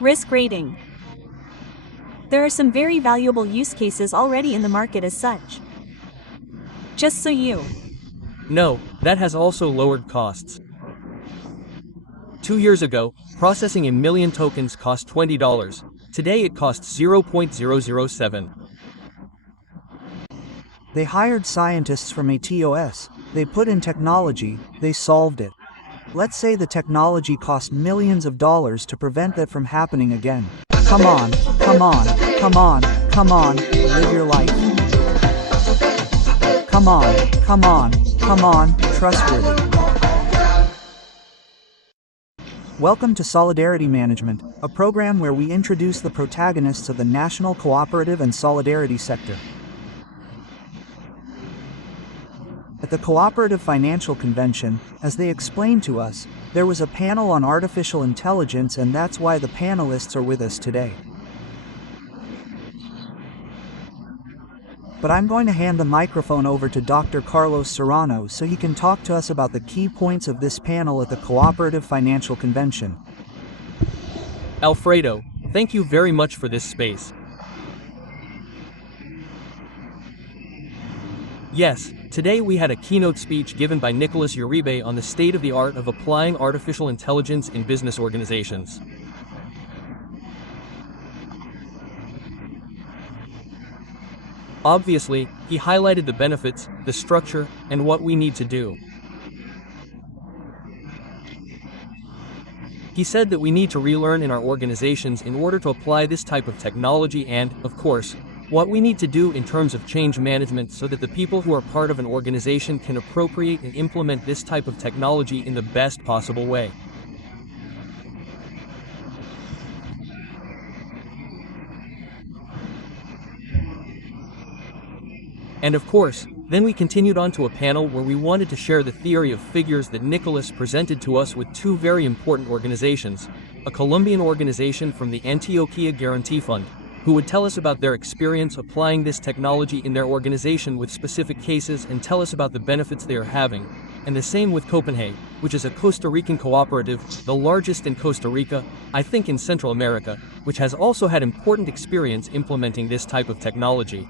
Risk rating. There are some very valuable use cases already in the market as such. Just so you No, that has also lowered costs. 2 years ago, processing a million tokens cost $20. Today it costs 0.007. They hired scientists from ATOS, they put in technology, they solved it. Let's say the technology cost millions of dollars to prevent that from happening again. Come on, come on, come on, come on, live your life. Come on, come on, come on, trustworthy. Welcome to Solidarity Management, a program where we introduce the protagonists of the national cooperative and solidarity sector. At the Cooperative Financial Convention, as they explained to us, there was a panel on artificial intelligence, and that's why the panelists are with us today. But I'm going to hand the microphone over to Dr. Carlos Serrano so he can talk to us about the key points of this panel at the Cooperative Financial Convention. Alfredo, thank you very much for this space. Yes, today we had a keynote speech given by Nicholas Uribe on the state of the art of applying artificial intelligence in business organizations. Obviously, he highlighted the benefits, the structure, and what we need to do. He said that we need to relearn in our organizations in order to apply this type of technology and, of course, what we need to do in terms of change management so that the people who are part of an organization can appropriate and implement this type of technology in the best possible way. And of course, then we continued on to a panel where we wanted to share the theory of figures that Nicholas presented to us with two very important organizations, a Colombian organization from the Antioquia Guarantee Fund, who would tell us about their experience applying this technology in their organization with specific cases and tell us about the benefits they are having, and the same with Copenhague, which is a Costa Rican cooperative, the largest in Costa Rica, I think in Central America, which has also had important experience implementing this type of technology.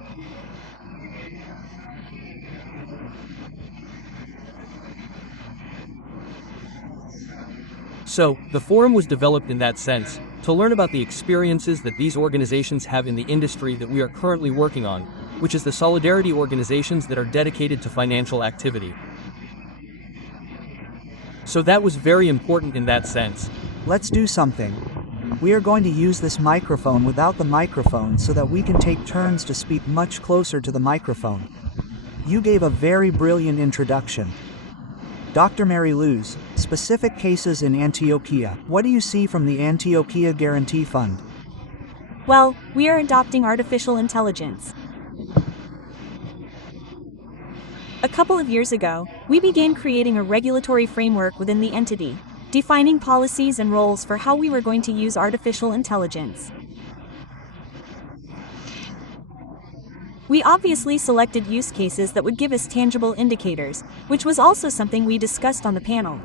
So, the forum was developed in that sense, to learn about the experiences that these organizations have in the industry that we are currently working on, which is the solidarity organizations that are dedicated to financial activity. So that was very important in that sense. Let's do something. We are going to use this microphone without the microphone so that we can take turns to speak much closer to the microphone. You gave a very brilliant introduction. Dr. Mary Luz, specific cases in Antioquia. What do you see from the Antioquia Guarantee Fund? Well, we are adopting artificial intelligence. A couple of years ago, we began creating a regulatory framework within the entity, defining policies and roles for how we were going to use artificial intelligence. We obviously selected use cases that would give us tangible indicators, which was also something we discussed on the panel.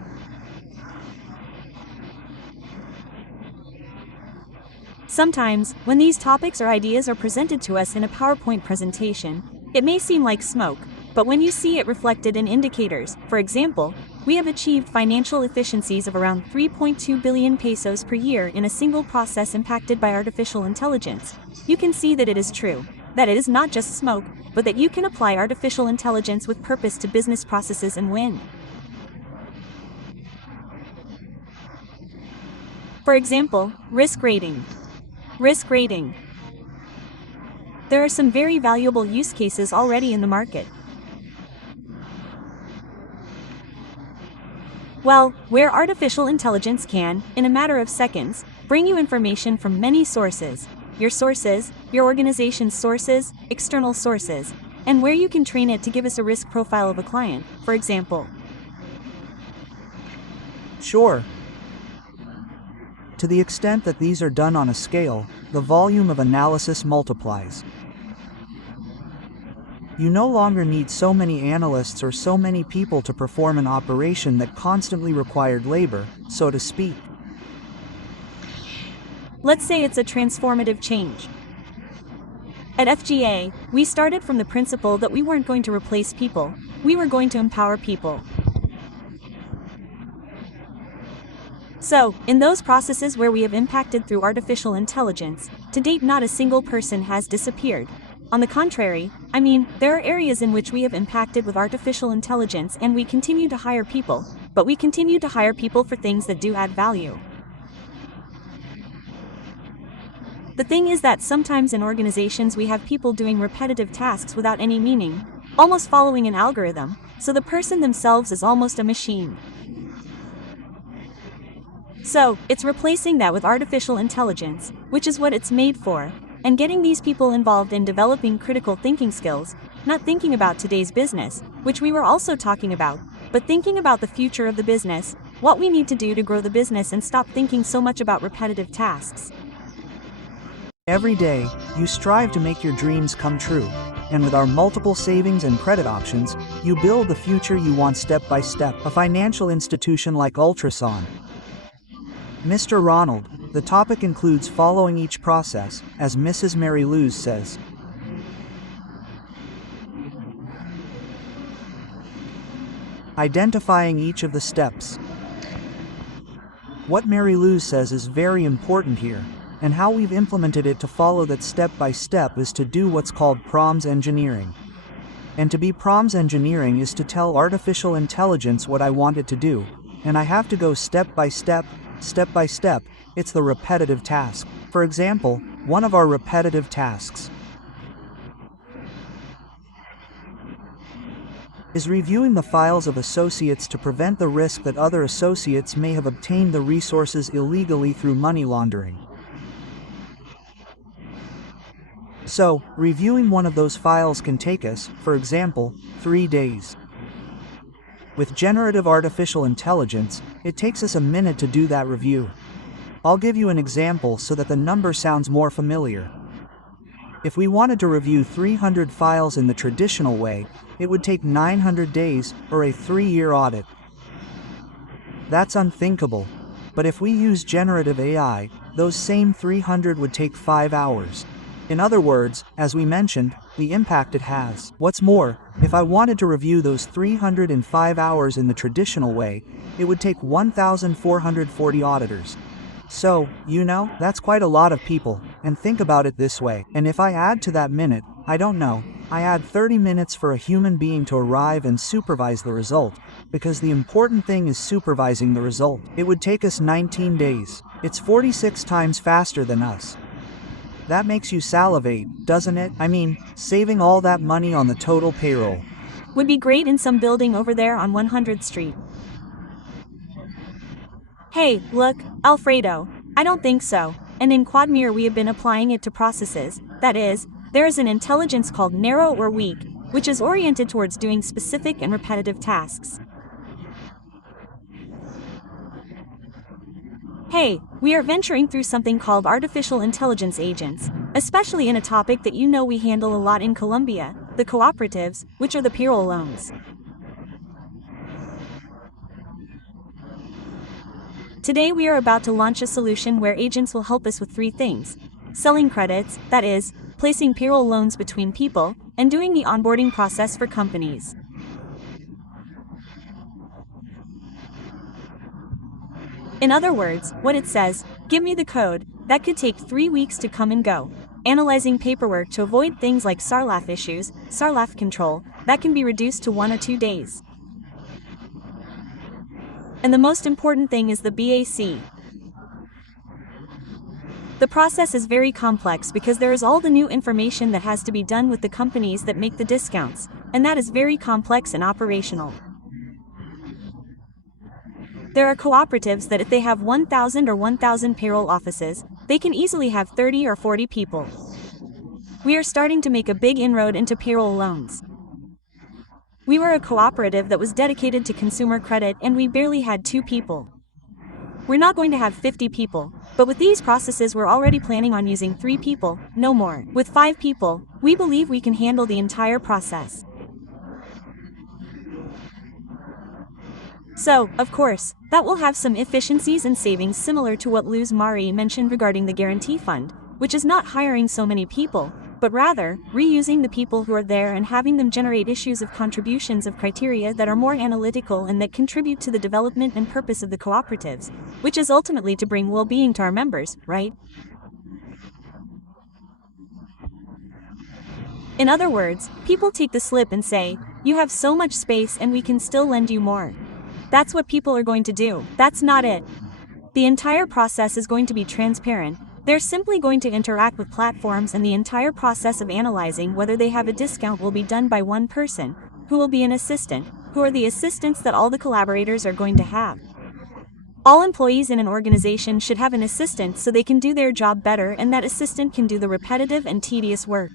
Sometimes, when these topics or ideas are presented to us in a PowerPoint presentation, it may seem like smoke, but when you see it reflected in indicators, for example, we have achieved financial efficiencies of around 3.2 billion pesos per year in a single process impacted by artificial intelligence, you can see that it is true. That it is not just smoke, but that you can apply artificial intelligence with purpose to business processes and win. For example, risk rating. Risk rating. There are some very valuable use cases already in the market. Well, where artificial intelligence can, in a matter of seconds, bring you information from many sources, your organization's sources, external sources, and where you can train it to give us a risk profile of a client, for example. Sure. To the extent that these are done on a scale, the volume of analysis multiplies. You no longer need so many analysts or so many people to perform an operation that constantly required labor, so to speak. Let's say it's a transformative change. At FGA, we started from the principle that we weren't going to replace people, we were going to empower people. So, in those processes where we have impacted through artificial intelligence, to date not a single person has disappeared. On the contrary, there are areas in which we have impacted with artificial intelligence and we continue to hire people, but we continue to hire people for things that do add value. The thing is that sometimes in organizations we have people doing repetitive tasks without any meaning, almost following an algorithm, so the person themselves is almost a machine. So, it's replacing that with artificial intelligence, which is what it's made for, and getting these people involved in developing critical thinking skills, not thinking about today's business, which we were also talking about, but thinking about the future of the business, what we need to do to grow the business and stop thinking so much about repetitive tasks. Every day, you strive to make your dreams come true, and with our multiple savings and credit options, you build the future you want step by step. A financial institution like Ultrason. Mr. Ronald, the topic includes following each process, as Mrs. Mary Lou says. Identifying each of the steps. What Mary Lou says is very important here, and how we've implemented it to follow that step by step is to do what's called prompts engineering. And to be prompts engineering is to tell artificial intelligence what I want it to do, and I have to go step by step, it's the repetitive task. For example, one of our repetitive tasks is reviewing the files of associates to prevent the risk that other associates may have obtained the resources illegally through money laundering. So, reviewing one of those files can take us, for example, 3 days. With generative artificial intelligence, it takes us a minute to do that review. I'll give you an example so that the number sounds more familiar. If we wanted to review 300 files in the traditional way, it would take 900 days, or a 3-year audit. That's unthinkable. But if we use generative AI, those same 300 would take 5 hours. In other words, as we mentioned, the impact it has. What's more, if I wanted to review those 300 in 5 hours in the traditional way, it would take 1,440 auditors. So, that's quite a lot of people, and think about it this way. And if I add to that minute, I add 30 minutes for a human being to arrive and supervise the result, because the important thing is supervising the result. It would take us 19 days. It's 46 times faster than us. That makes you salivate, doesn't it? Saving all that money on the total payroll. Would be great in some building over there on 100th Street. Hey, look, Alfredo, I don't think so, and in Quadmere we have been applying it to processes, that is, there is an intelligence called narrow or weak, which is oriented towards doing specific and repetitive tasks. Hey, we are venturing through something called artificial intelligence agents, especially in a topic that we handle a lot in Colombia, the cooperatives, which are the payroll loans. Today we are about to launch a solution where agents will help us with 3 things: selling credits, that is, placing payroll loans between people, and doing the onboarding process for companies. In other words, what it says, give me the code, that could take 3 weeks to come and go. Analyzing paperwork to avoid things like SARLAF issues, SARLAF control, that can be reduced to 1 or 2 days. And the most important thing is the BAC. The process is very complex because there is all the new information that has to be done with the companies that make the discounts, and that is very complex and operational. There are cooperatives that if they have 1,000 or 1,000 payroll offices, they can easily have 30 or 40 people. We are starting to make a big inroad into payroll loans. We were a cooperative that was dedicated to consumer credit and we barely had 2 people. We're not going to have 50 people, but with these processes we're already planning on using 3 people, no more. With 5 people, we believe we can handle the entire process. So, of course, that will have some efficiencies and savings similar to what Luz Mari mentioned regarding the guarantee fund, which is not hiring so many people, but rather, reusing the people who are there and having them generate issues of contributions of criteria that are more analytical and that contribute to the development and purpose of the cooperatives, which is ultimately to bring well-being to our members, right? In other words, people take the slip and say, "You have so much space and we can still lend you more." That's what people are going to do. That's not it. The entire process is going to be transparent. They're simply going to interact with platforms, and the entire process of analyzing whether they have a discount will be done by one person, who will be an assistant, who are the assistants that all the collaborators are going to have. All employees in an organization should have an assistant so they can do their job better, and that assistant can do the repetitive and tedious work.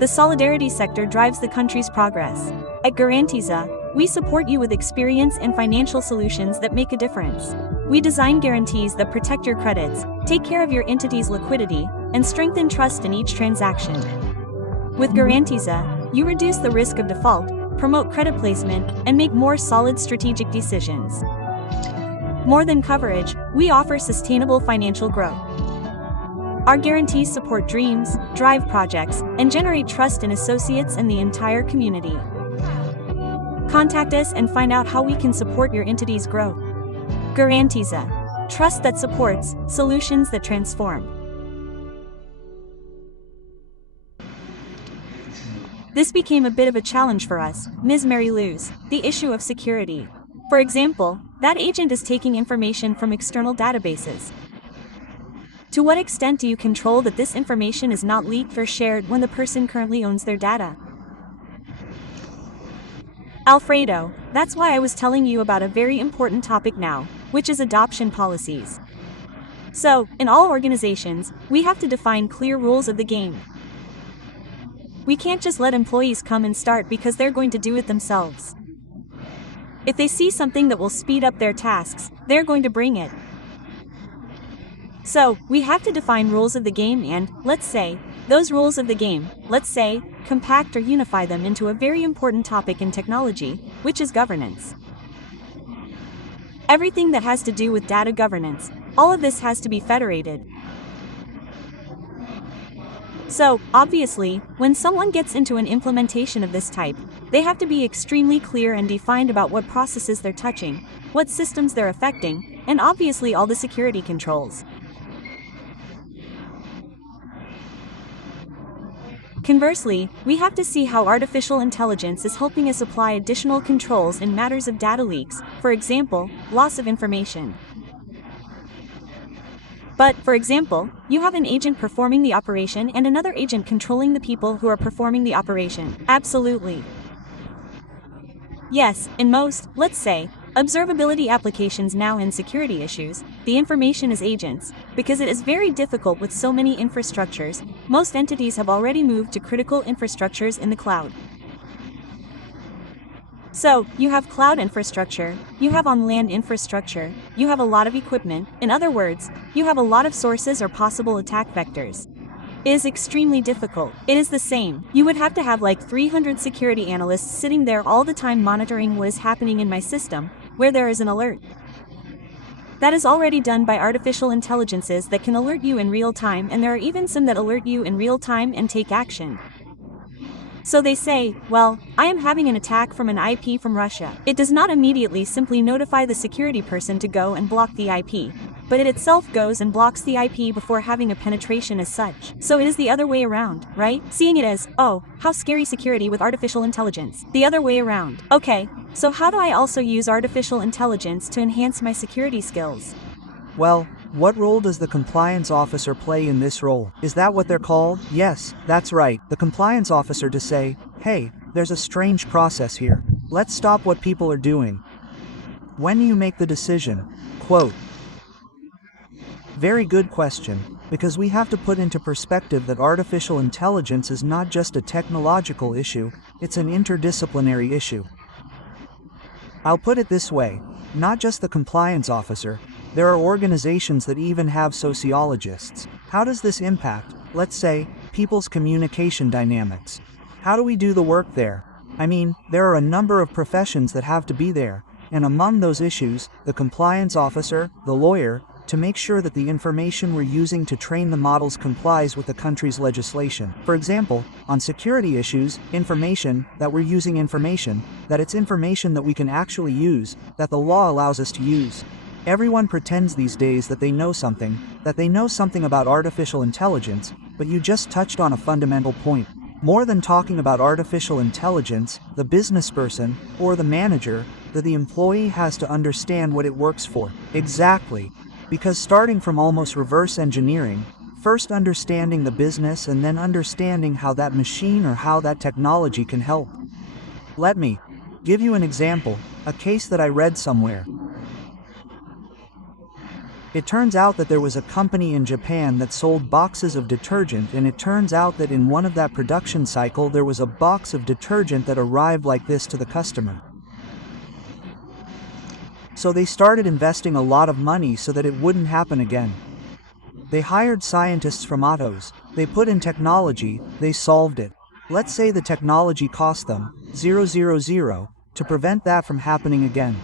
The solidarity sector drives the country's progress. At Garantiza, we support you with experience and financial solutions that make a difference. We design guarantees that protect your credits, take care of your entity's liquidity, and strengthen trust in each transaction. With Garantiza, you reduce the risk of default, promote credit placement, and make more solid strategic decisions. More than coverage, we offer sustainable financial growth. Our guarantees support dreams, drive projects, and generate trust in associates and the entire community. Contact us and find out how we can support your entity's growth. Garantiza. Trust that supports, solutions that transform. This became a bit of a challenge for us, Ms. Mary Luz, the issue of security. For example, that agent is taking information from external databases. To what extent do you control that this information is not leaked or shared when the person currently owns their data? Alfredo, that's why I was telling you about a very important topic now, which is adoption policies. So, in all organizations, we have to define clear rules of the game. We can't just let employees come and start because they're going to do it themselves. If they see something that will speed up their tasks, they're going to bring it. So, we have to define rules of the game and, let's say, those rules of the game, let's say, compact or unify them into a very important topic in technology, which is governance. Everything that has to do with data governance, all of this has to be federated. So, obviously, when someone gets into an implementation of this type, they have to be extremely clear and defined about what processes they're touching, what systems they're affecting, and obviously all the security controls. Conversely, we have to see how artificial intelligence is helping us apply additional controls in matters of data leaks, for example, loss of information. But, for example, you have an agent performing the operation and another agent controlling the people who are performing the operation. Absolutely. Yes, in most, let's say, observability applications now in security issues, the information is agents, because it is very difficult with so many infrastructures. Most entities have already moved to critical infrastructures in the cloud. So, you have cloud infrastructure, you have on-land infrastructure, you have a lot of equipment, in other words, you have a lot of sources or possible attack vectors. It is extremely difficult. It is the same. You would have to have like 300 security analysts sitting there all the time monitoring what is happening in my system, where there is an alert. That is already done by artificial intelligences that can alert you in real time, and there are even some that alert you in real time and take action. So they say, well, I am having an attack from an IP from Russia. It does not immediately simply notify the security person to go and block the IP, but it itself goes and blocks the IP before having a penetration as such. So it is the other way around, right? Seeing it as, oh, how scary security with artificial intelligence. The other way around. Okay, so how do I also use artificial intelligence to enhance my security skills? Well, what role does the compliance officer play in this role? Is that what they're called? Yes, that's right. The compliance officer to say, hey, there's a strange process here. Let's stop what people are doing. When do you make the decision? Quote. Very good question, because we have to put into perspective that artificial intelligence is not just a technological issue, it's an interdisciplinary issue. I'll put it this way, not just the compliance officer, there are organizations that even have sociologists. How does this impact, let's say, people's communication dynamics? How do we do the work there? I mean, there are a number of professions that have to be there, and among those issues, the compliance officer, the lawyer, to make sure that the information we're using to train the models complies with the country's legislation. For example, on security issues, information, that we're using information, that it's information that we can actually use, that the law allows us to use. Everyone pretends these days that they know something about artificial intelligence, but you just touched on a fundamental point. More than talking about artificial intelligence, the business person, or the manager, that the employee has to understand what it works for. Exactly. Because starting from almost reverse engineering, first understanding the business and then understanding how that machine or how that technology can help. Let me give you an example, a case that I read somewhere. It turns out that there was a company in Japan that sold boxes of detergent, and it turns out that in one of that production cycle there was a box of detergent that arrived like this to the customer. So they started investing a lot of money so that it wouldn't happen again. They hired scientists from Atos, they put in technology, they solved it. Let's say the technology cost them 000 to prevent that from happening again.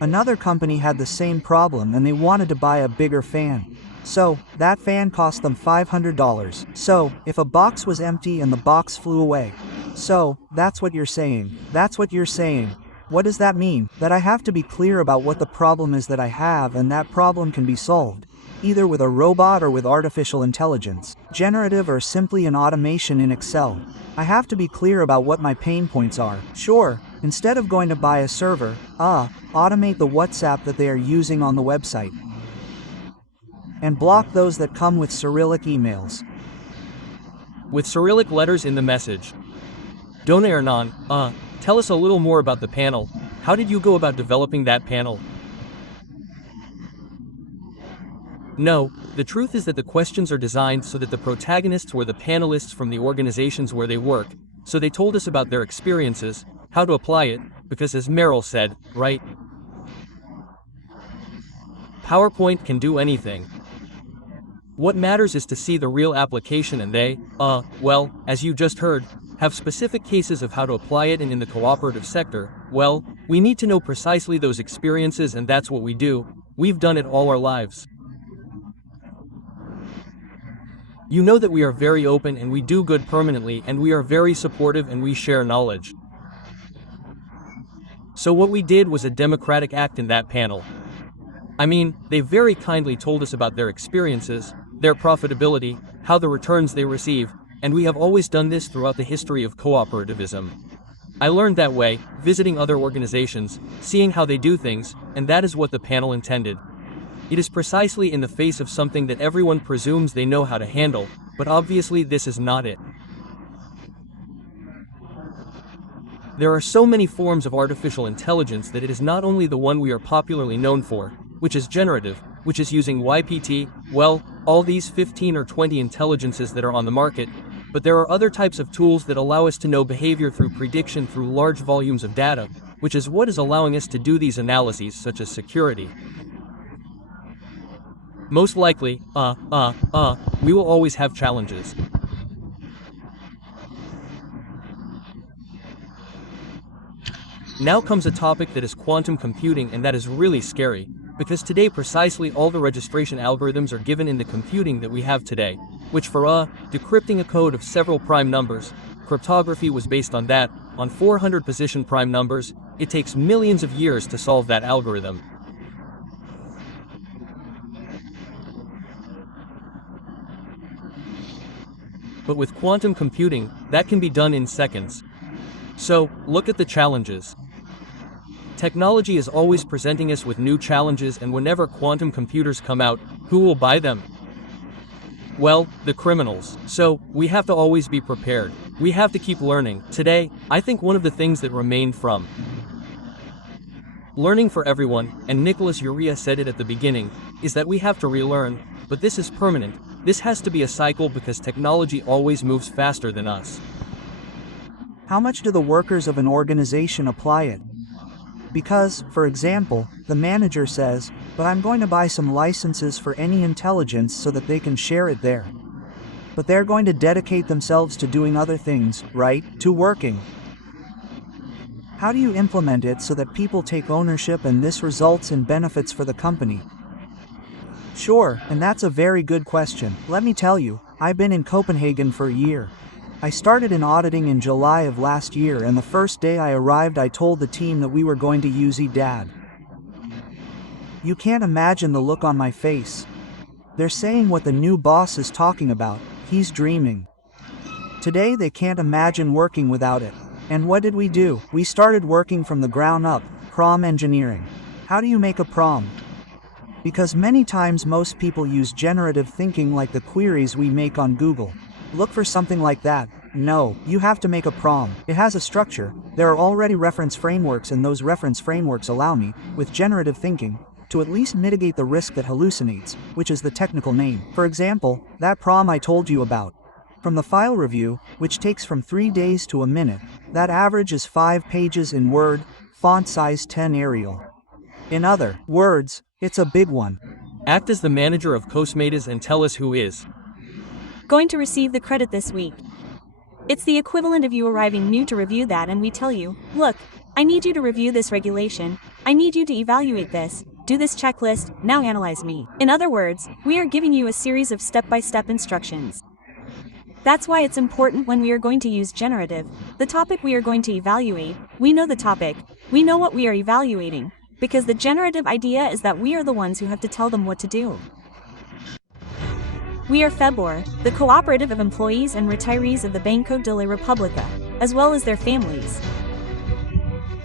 Another company had the same problem and they wanted to buy a bigger fan. So, that fan cost them $500. So, if a box was empty and the box flew away. So, that's what you're saying. That's what you're saying. What does that mean? That I have to be clear about what the problem is that I have, and that problem can be solved, either with a robot or with artificial intelligence, generative or simply an automation in Excel. I have to be clear about what my pain points are. Sure, instead of going to buy a server, automate the WhatsApp that they are using on the website. And block those that come with Cyrillic emails. With Cyrillic letters in the message. Dona Hernan, tell us a little more about the panel. How did you go about developing that panel? No, the truth is that the questions are designed so that the protagonists were the panelists from the organizations where they work, so they told us about their experiences, how to apply it, because as Meryl said, right? PowerPoint can do anything. What matters is to see the real application, and they, well, as you just heard, have specific cases of how to apply it, and in the cooperative sector, well, we need to know precisely those experiences, and that's what we do. We've done it all our lives. You know that we are very open and we do good permanently, and we are very supportive and we share knowledge. So what we did was a democratic act in that panel. I mean, they very kindly told us about their experiences, their profitability, how the returns they receive, and we have always done this throughout the history of cooperativism. I learned that way, visiting other organizations, seeing how they do things, and that is what the panel intended. It is precisely in the face of something that everyone presumes they know how to handle, but obviously this is not it. There are so many forms of artificial intelligence that it is not only the one we are popularly known for, which is generative, which is using YPT, well, all these 15 or 20 intelligences that are on the market, but there are other types of tools that allow us to know behavior through prediction through large volumes of data, which is what is allowing us to do these analyses, such as security. Most likely, we will always have challenges. Now comes a topic that is quantum computing, and that is really scary, because today precisely all the registration algorithms are given in the computing that we have today, which for decrypting a code of several prime numbers, cryptography was based on that, on 400 position prime numbers, it takes millions of years to solve that algorithm. But with quantum computing, that can be done in seconds. So, look at the challenges. Technology is always presenting us with new challenges, and whenever quantum computers come out, who will buy them? Well, the criminals. So, we have to always be prepared. We have to keep learning. Today, I think one of the things that remained from learning for everyone, and Nicholas Urea said it at the beginning, is that we have to relearn, but this is permanent. This has to be a cycle because technology always moves faster than us. How much do the workers of an organization apply it? Because, for example, the manager says, but I'm going to buy some licenses for any intelligence so that they can share it there. But they're going to dedicate themselves to doing other things, right? To working. How do you implement it so that people take ownership and this results in benefits for the company? Sure, and that's a very good question. Let me tell you, I've been in Copenhagen for a year. I started in auditing in July of last year, and the first day I arrived I told the team that we were going to use EDAD. You can't imagine the look on my face. They're saying what the new boss is talking about, he's dreaming. Today they can't imagine working without it. And what did we do? We started working from the ground up, PROM engineering. How do you make a PROM? Because many times most people use generative thinking like the queries we make on Google. Look for something like that. No, you have to make a PROM. It has a structure. There are already reference frameworks, and those reference frameworks allow me, with generative thinking, to at least mitigate the risk that hallucinates, which is the technical name. For example, that PROM I told you about. From the file review, which takes from 3 days to a minute, that average is 5 pages in Word, font size 10 Arial. In other words, it's a big one. Act as the manager of Cosmatas and tell us who is Going to receive the credit this week. It's the equivalent of you arriving new to review that, and we tell you, look, I need you to review this regulation, I need you to evaluate this, do this checklist, now analyze me. In other words, we are giving you a series of step-by-step instructions. That's why it's important when we are going to use generative, the topic we are going to evaluate, we know the topic, we know what we are evaluating, because the generative idea is that we are the ones who have to tell them what to do. We are FEBOR, the cooperative of employees and retirees of the Banco de la República, as well as their families.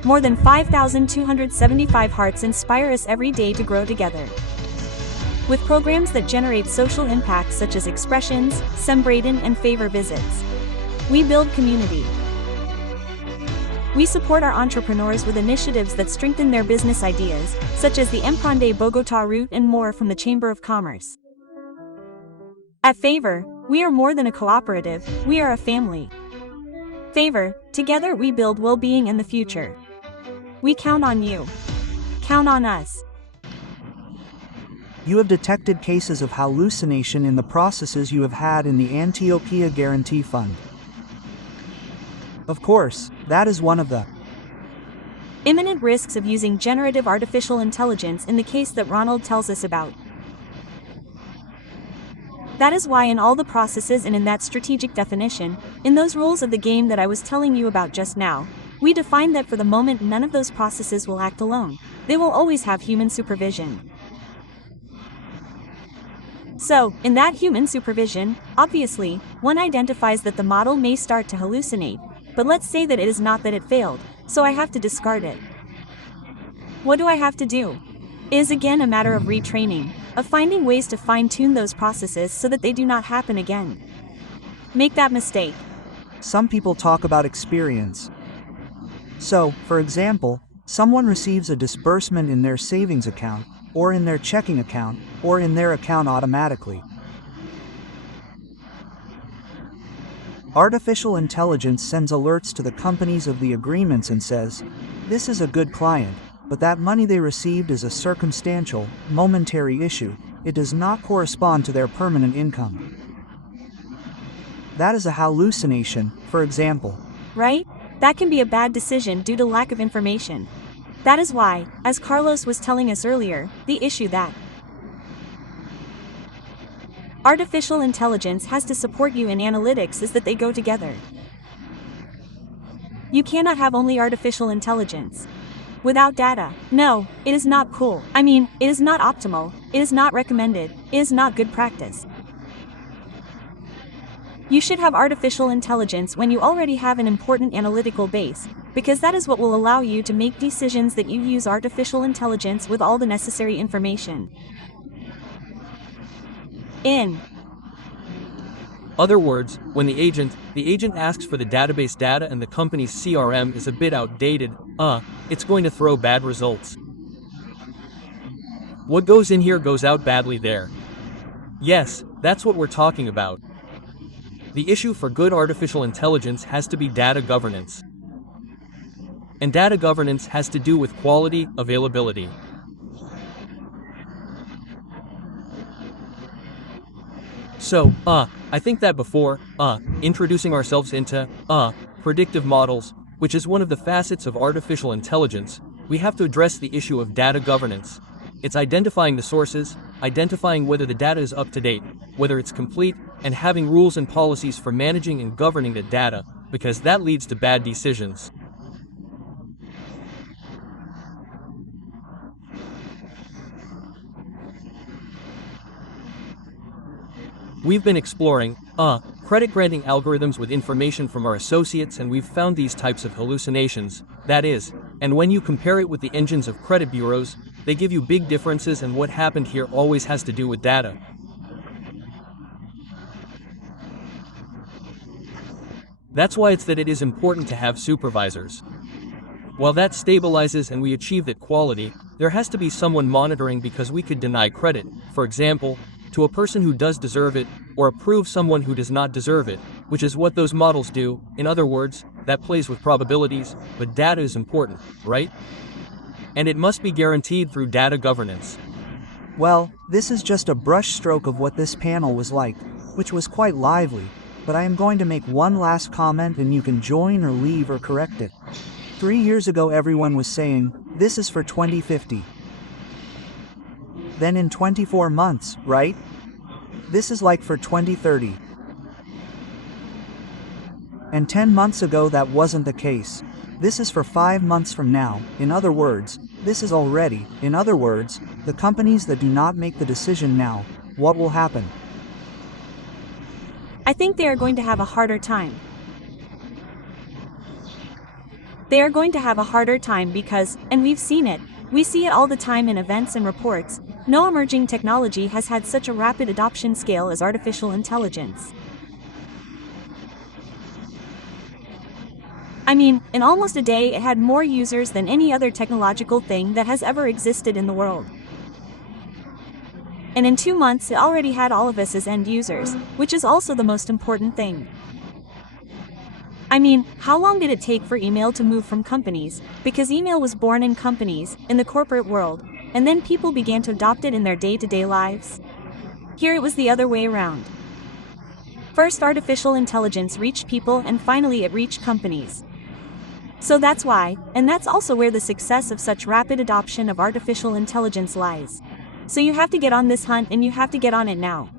More than 5,275 hearts inspire us every day to grow together. With programs that generate social impact such as expressions, Sembraden and favor visits. We build community. We support our entrepreneurs with initiatives that strengthen their business ideas, such as the Emprende Bogotá route and more from the Chamber of Commerce. At Favor, we are more than a cooperative, we are a family. Favor, together we build well-being and the future. We count on you. Count on us. You have detected cases of hallucination in the processes you have had in the Antioquia Guarantee Fund. Of course, that is one of the imminent risks of using generative artificial intelligence in the case that Ronald tells us about. That is why in all the processes and in that strategic definition, in those rules of the game that I was telling you about just now, we defined that for the moment none of those processes will act alone. They will always have human supervision. So, in that human supervision, obviously, one identifies that the model may start to hallucinate, but let's say that it is not, that it failed, so I have to discard it. What do I have to do? It is again a matter of retraining, of finding ways to fine-tune those processes so that they do not happen again. Make that mistake. Some people talk about experience. So, for example, someone receives a disbursement in their savings account, or in their checking account, or in their account automatically. Artificial intelligence sends alerts to the companies of the agreements and says, this is a good client, but that money they received is a circumstantial, momentary issue, it does not correspond to their permanent income. That is a hallucination, for example. Right? That can be a bad decision due to lack of information. That is why, as Carlos was telling us earlier, the issue that artificial intelligence has to support you in analytics is that they go together. You cannot have only artificial intelligence without data. No, it is not cool. I mean, it is not optimal, it is not recommended, it is not good practice. You should have artificial intelligence when you already have an important analytical base, because that is what will allow you to make decisions that you use artificial intelligence with all the necessary information. In other words, when the agent asks for the database data and the company's CRM is a bit outdated, it's going to throw bad results. What goes in here goes out badly there. Yes, that's what we're talking about. The issue for good artificial intelligence has to be data governance. And data governance has to do with quality, availability. So, I think that before, introducing ourselves into, predictive models, which is one of the facets of artificial intelligence, we have to address the issue of data governance. It's identifying the sources, identifying whether the data is up to date, whether it's complete, and having rules and policies for managing and governing the data, because that leads to bad decisions. We've been exploring, credit granting algorithms with information from our associates, and we've found these types of hallucinations, that is, and when you compare it with the engines of credit bureaus, they give you big differences, and what happened here always has to do with data. That's why it is important to have supervisors. While that stabilizes and we achieve that quality, there has to be someone monitoring, because we could deny credit, for example, to a person who does deserve it, or approve someone who does not deserve it, which is what those models do. In other words, that plays with probabilities, but data is important, right? And it must be guaranteed through data governance. Well, this is just a brush stroke of what this panel was like, which was quite lively, but I am going to make one last comment and you can join or leave or correct it. 3 years ago everyone was saying, this is for 2050. Then in 24 months, right? This is like for 2030. And 10 months ago that wasn't the case. This is for 5 months from now. In other words, this is already. In other words, the companies that do not make the decision now, what will happen? I think they are going to have a harder time. They are going to have a harder time because, and we've seen it, we see it all the time in events and reports, no emerging technology has had such a rapid adoption scale as artificial intelligence. I mean, in almost a day it had more users than any other technological thing that has ever existed in the world. And in 2 months it already had all of us as end users, which is also the most important thing. I mean, how long did it take for email to move from companies? Because email was born in companies, in the corporate world, and then people began to adopt it in their day-to-day lives. Here it was the other way around. First artificial intelligence reached people and finally it reached companies. So that's why, and that's also where the success of such rapid adoption of artificial intelligence lies. So you have to get on this hunt and you have to get on it now.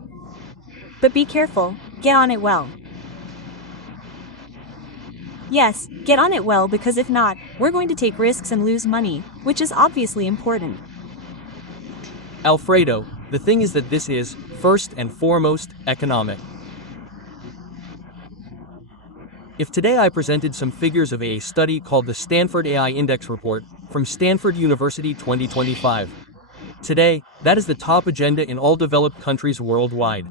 But be careful, get on it well. Yes, get on it well, because if not, we're going to take risks and lose money, which is obviously important. Alfredo, the thing is that this is, first and foremost, economic. If today I presented some figures of a study called the Stanford AI Index Report from Stanford University 2025. Today, that is the top agenda in all developed countries worldwide.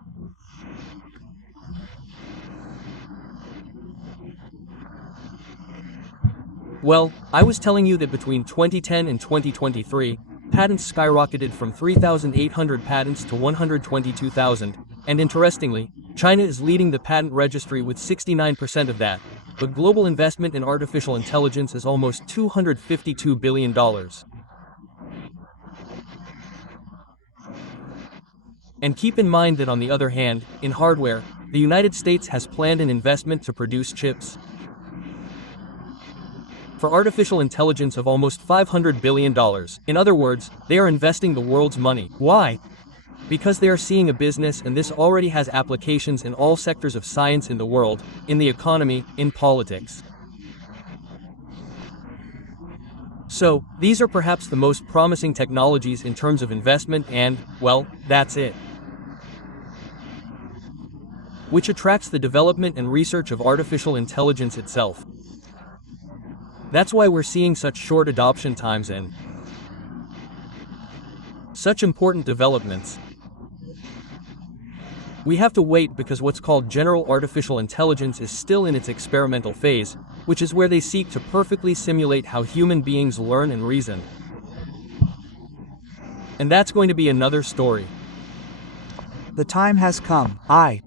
Well, I was telling you that between 2010 and 2023, patents skyrocketed from 3,800 patents to 122,000, and interestingly, China is leading the patent registry with 69% of that, but global investment in artificial intelligence is almost $252 billion. And keep in mind that on the other hand, in hardware, the United States has planned an investment to produce chips for artificial intelligence of almost $500 billion. In other words, they are investing the world's money. Why? Because they are seeing a business, and this already has applications in all sectors of science in the world, in the economy, in politics. So, these are perhaps the most promising technologies in terms of investment and, well, that's it. Which attracts the development and research of artificial intelligence itself. That's why we're seeing such short adoption times and such important developments. We have to wait because what's called general artificial intelligence is still in its experimental phase, which is where they seek to perfectly simulate how human beings learn and reason. And that's going to be another story. The time has come. I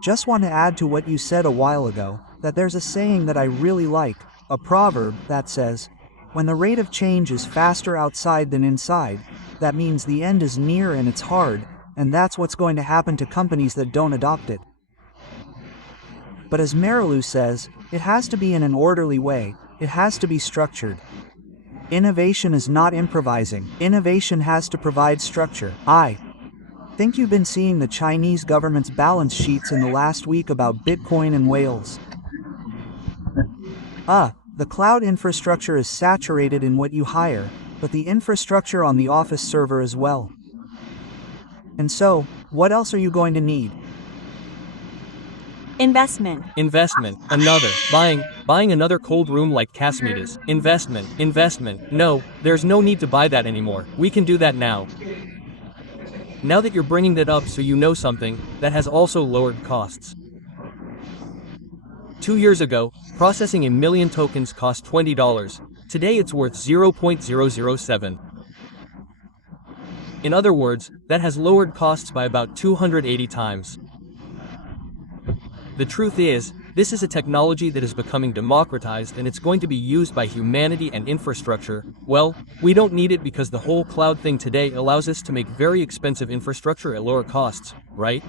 just want to add to what you said a while ago, that there's a saying that I really like, a proverb that says, when the rate of change is faster outside than inside, that means the end is near and it's hard, and that's what's going to happen to companies that don't adopt it. But as Marilu says, it has to be in an orderly way, It has to be structured. Innovation is not improvising. Innovation has to provide structure. I think you've been seeing the Chinese government's balance sheets in the last week about Bitcoin and whales. The cloud infrastructure is saturated in what you hire, but the infrastructure on the office server as well. And so, what else are you going to need? Investment. Investment. Another. Buying another cold room like Casmidas. Investment. No, there's no need to buy that anymore. We can do that now. Now that you're bringing that up, so you know something that has also lowered costs. 2 years ago, processing a million tokens cost $20. Today it's worth 0.007. In other words, that has lowered costs by about 280 times. The truth is, this is a technology that is becoming democratized and it's going to be used by humanity and infrastructure. Well, we don't need it because the whole cloud thing today allows us to make very expensive infrastructure at lower costs, right?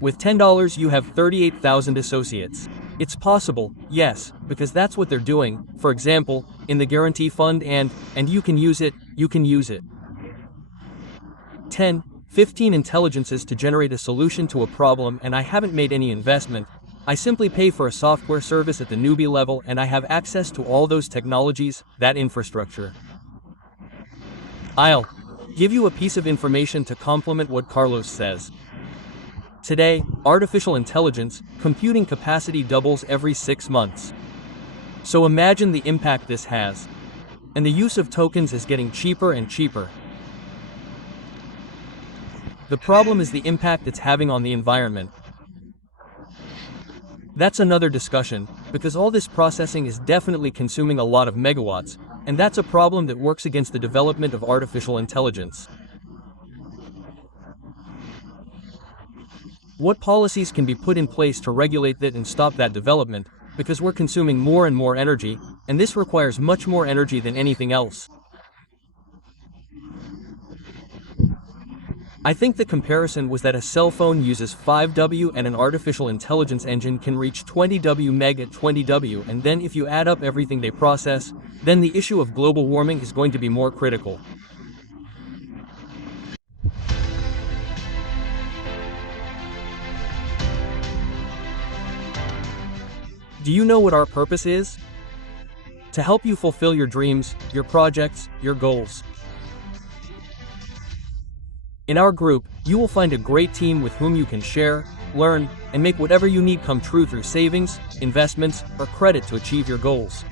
With $10 you have 38,000 associates. It's possible, yes, because that's what they're doing, for example, in the guarantee fund and you can use it. 10, 15 intelligences to generate a solution to a problem, and I haven't made any investment. I simply pay for a software service at the newbie level and I have access to all those technologies, that infrastructure. I'll give you a piece of information to complement what Carlos says. Today, artificial intelligence, computing capacity doubles every 6 months. So imagine the impact this has. And the use of tokens is getting cheaper and cheaper. The problem is the impact it's having on the environment. That's another discussion, because all this processing is definitely consuming a lot of megawatts, and that's a problem that works against the development of artificial intelligence. What policies can be put in place to regulate that and stop that development, because we're consuming more and more energy, and this requires much more energy than anything else. I think the comparison was that a cell phone uses 5W and an artificial intelligence engine can reach 20W meg at 20W, and then if you add up everything they process, then the issue of global warming is going to be more critical. Do you know what our purpose is? To help you fulfill your dreams, your projects, your goals. In our group, you will find a great team with whom you can share, learn, and make whatever you need come true through savings, investments, or credit to achieve your goals.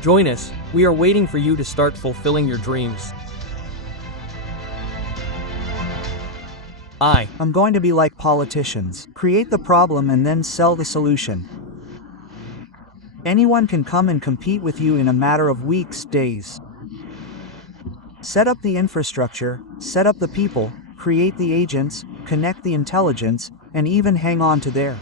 Join us, we are waiting for you to start fulfilling your dreams. I'm going to be like politicians. Create the problem and then sell the solution. Anyone can come and compete with you in a matter of weeks, days. Set up the infrastructure, set up the people, create the agents, connect the intelligence, and even hang on to their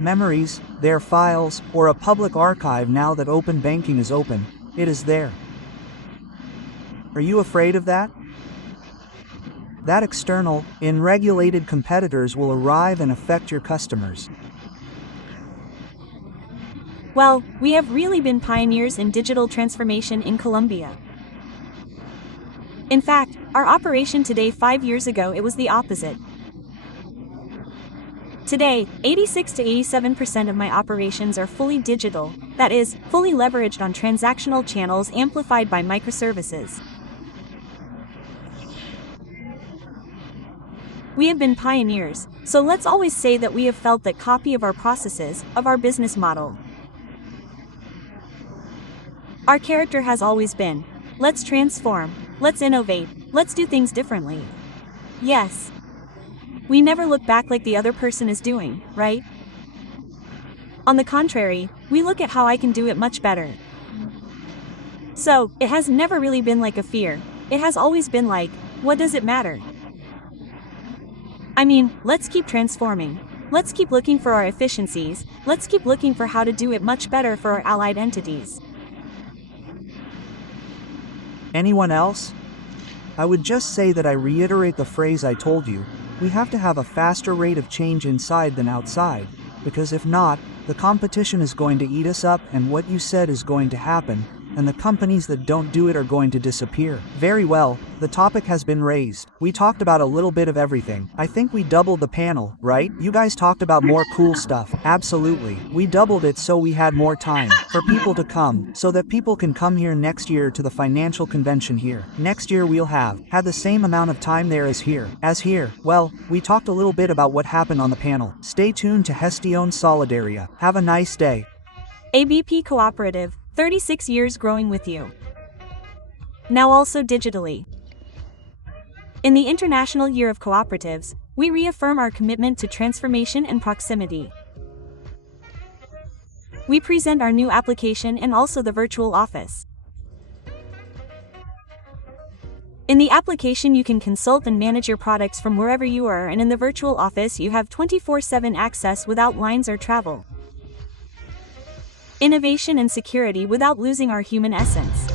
memories, their files, or a public archive. Now that open banking is open, it is there. Are you afraid of that? That external, unregulated competitors will arrive and affect your customers. Well, we have really been pioneers in digital transformation in Colombia. In fact, our operation today 5 years ago it was the opposite. Today, 86 to 87% of my operations are fully digital, that is, fully leveraged on transactional channels amplified by microservices. We have been pioneers, so let's always say that we have felt that copy of our processes, of our business model. Our character has always been, let's transform, let's innovate, let's do things differently. Yes. We never look back like the other person is doing, right? On the contrary, we look at how I can do it much better. So, it has never really been like a fear. It has always been like, what does it matter? I mean, let's keep transforming. Let's keep looking for our efficiencies. Let's keep looking for how to do it much better for our allied entities. Anyone else? I would just say that I reiterate the phrase I told you, We have to have a faster rate of change inside than outside, because if not, the competition is going to eat us up and what you said is going to happen, and the companies that don't do it are going to disappear. Very well, the topic has been raised. We talked about a little bit of everything. I think we doubled the panel, right? You guys talked about more cool stuff. Absolutely. We doubled it so we had more time for people to come, so that people can come here next year to the financial convention here. Next year we'll have had the same amount of time there as here. Well, we talked a little bit about what happened on the panel. Stay tuned to Hestion Solidaria. Have a nice day. ABP Cooperative, 36 years growing with you. Now also digitally. In the International Year of Cooperatives, we reaffirm our commitment to transformation and proximity. We present our new application and also the virtual office. In the application you can consult and manage your products from wherever you are, and in the virtual office you have 24/7 access without lines or travel. Innovation and security without losing our human essence.